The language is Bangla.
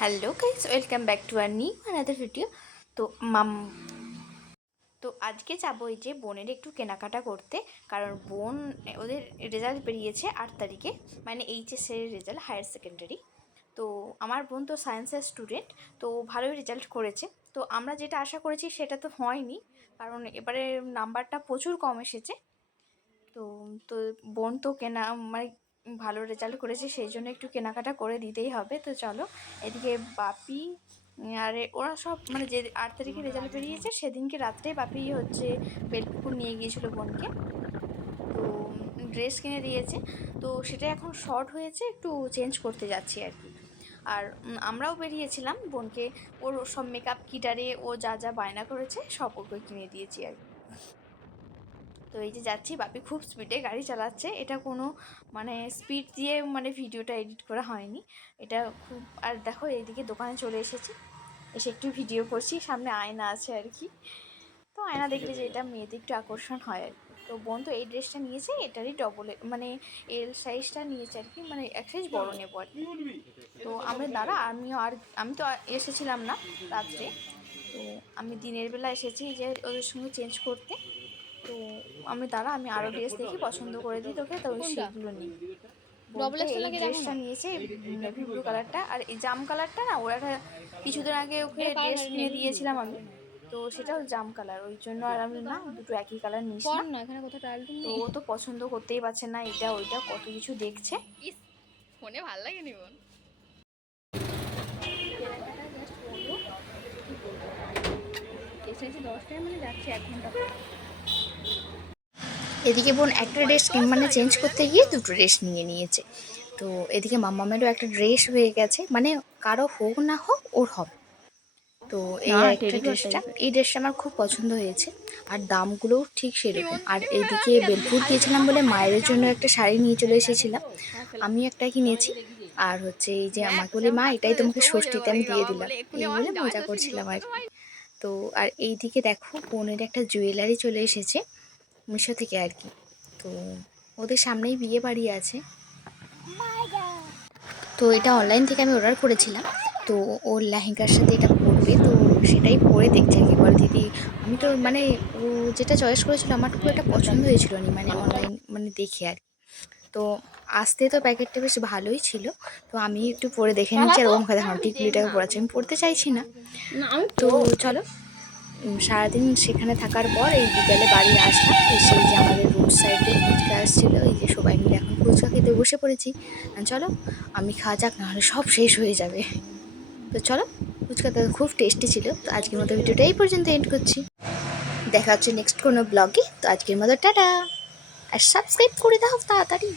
Hello guys welcome back to our new another video তো, মাম, তো আজকে যাব এই যে বোনের একটু কেনাকাটা করতে, কারণ বোন, ওদের রেজাল্ট বেরিয়েছে আট তারিখে মানে এইচএসের রেজাল্ট হায়ার সেকেন্ডারি তো আমার বোন তো সায়েন্সের স্টুডেন্ট তো ভালোই রেজাল্ট করেছে। তো আমরা যেটা আশা করেছি সেটা তো হয়নি, কারণ এবারে নাম্বারটা প্রচুর কম এসেছে। তো তো বোন তো কেনা মানে ভালো রেজাল্ট করেছে, সেই জন্য একটু কেনাকাটা করে দিতেই হবে। তো চলো, এদিকে বাপি, আর ওরা সব মানে যে আট তারিখে রেজাল্ট বেরিয়েছে, সেদিনকে রাত্রে বাপি হচ্ছে বেলপুকুর নিয়ে গিয়েছিল বোনকে। তো ড্রেস কিনে দিয়েছে। তো সেটা এখন শর্ট হয়েছে, একটু চেঞ্জ করতে যাচ্ছি আর কি। আর আমরাও বেরিয়েছিলাম বোনকে। ওর সব মেকআপ কিটারে ও যা যা বায়না করেছে, সব ওকে কিনে দিয়েছি আর কি। তো এই যে যাচ্ছি বাপি খুব স্পিডে গাড়ি চালাচ্ছে। এটা কোনো মানে স্পিড দিয়ে মানে ভিডিওটা এডিট করা হয়নি। এটা খুব আর দেখো এইদিকে দোকানে চলে এসেছি। এসে একটু ভিডিও করছি সামনে আয়না আছে আর কি। তো আয়না দেখলে যে এটা মেয়েদের একটু আকর্ষণ হয় আর কি। তো বোন তো এই ড্রেসটা নিয়েছে এটারই ডবল মানে এল সাইজটা নিয়েছে আর কি মানে এক সাইজ বড় নেব আর কি। তো আমি দাঁড়া আমিও আর আমি তো এসেছিলাম না রাত্রে। তো আমি দিনের বেলা এসেছি যে ওদের সঙ্গে চেঞ্জ করতে। তো আমি দাঁড়া আমি আরও ড্রেস দেখি পছন্দ করে দিই তোকে তো সেগুলো নিই। ড্রেসটা নিয়েছে নেভি ব্লু কালারটা আর এই জাম কালারটা না ওর একটা কিছুদিন আগে ওকে ড্রেস কিনে দিয়েছিলাম আমি। তো সেটাও জাম কালার ওই জন্য আর আমি না দুটো একই কালার পর না। না এখানে কোথাও তো ও তো পছন্দ করতেই পারছে না এটা ওইটা কত কিছু দেখছে। ফোনে ভালো লাগে নি বোন এসেছি দশটায় মানে যাচ্ছি এক ঘণ্টা। এদিকে বোন একটা ড্রেস মানে চেঞ্জ করতে গিয়ে দুটো ড্রেস নিয়ে নিয়েছে। তো এদিকে মাম্মামেরও একটা ড্রেস হয়ে গেছে মানে কারও হোক না হোক ওর হবে। তো এই একটা ড্রেসটা এই ড্রেসটা আমার খুব পছন্দ হয়েছে। আর দামগুলোও ঠিক সেরকম। আর এইদিকে বেলপুর গিয়েছিলাম বলে মায়ের জন্য একটা শাড়ি নিয়ে চলে এসেছিলাম। আমি একটা কিনেছি। আর হচ্ছে এই যে আমাকে বলি মা এটাই তোমাকে ষষ্ঠীতে আমি দিয়ে দিলাম। এই বলে মজা করছিলাম আর কি। তো আর এইদিকে দেখো বোনের একটা জুয়েলারি চলে এসেছে। মিশো থেকে আর কি। তো ওদের সামনেই বিয়ে বাড়ি আছে। তো এটা অনলাইন থেকে আমি অর্ডার করেছিলাম। তো ওর লেহেঙ্গার সাথে এটা পরবে। তো সেটাই পরে দেখছে আর কি। বলে দিদি আমি তো মানে ও যেটা চয়েস করেছিল আমার খুব একটা পছন্দ হয়েছিল না মানে অনলাইন মানে দেখে আর কি। তো আসতে তো প্যাকেটটা বেশ ভালোই ছিল। তো আমি একটু পরে দেখে নিচ্ছি আর ওম কথা দেখো টিকলিটাকে পড়াচ্ছি। আমি পড়তে চাইছি না। তো চলো। সারাদিন সেখানে থাকার পর এই বিকালে বাড়ি আসলাম। এসে যে আমাদের রোড সাইডে ফুচকা আসছিল, এই যে সবাই মিলে এখন ফুচকা খেতে বসে পড়েছি। চলো, আমি খাওয়া যাক, নাহলে সব শেষ হয়ে যাবে। তো চলো, ফুচকা তো খুব টেস্টি ছিল। তো আজকের মতো ভিডিওটা এই পর্যন্ত এন্ড করছি। দেখা হচ্ছে নেক্সট কোনো ব্লগে তো আজকের মতো টাটা। আর সাবস্ক্রাইব করে দাও তাড়াতাড়ি।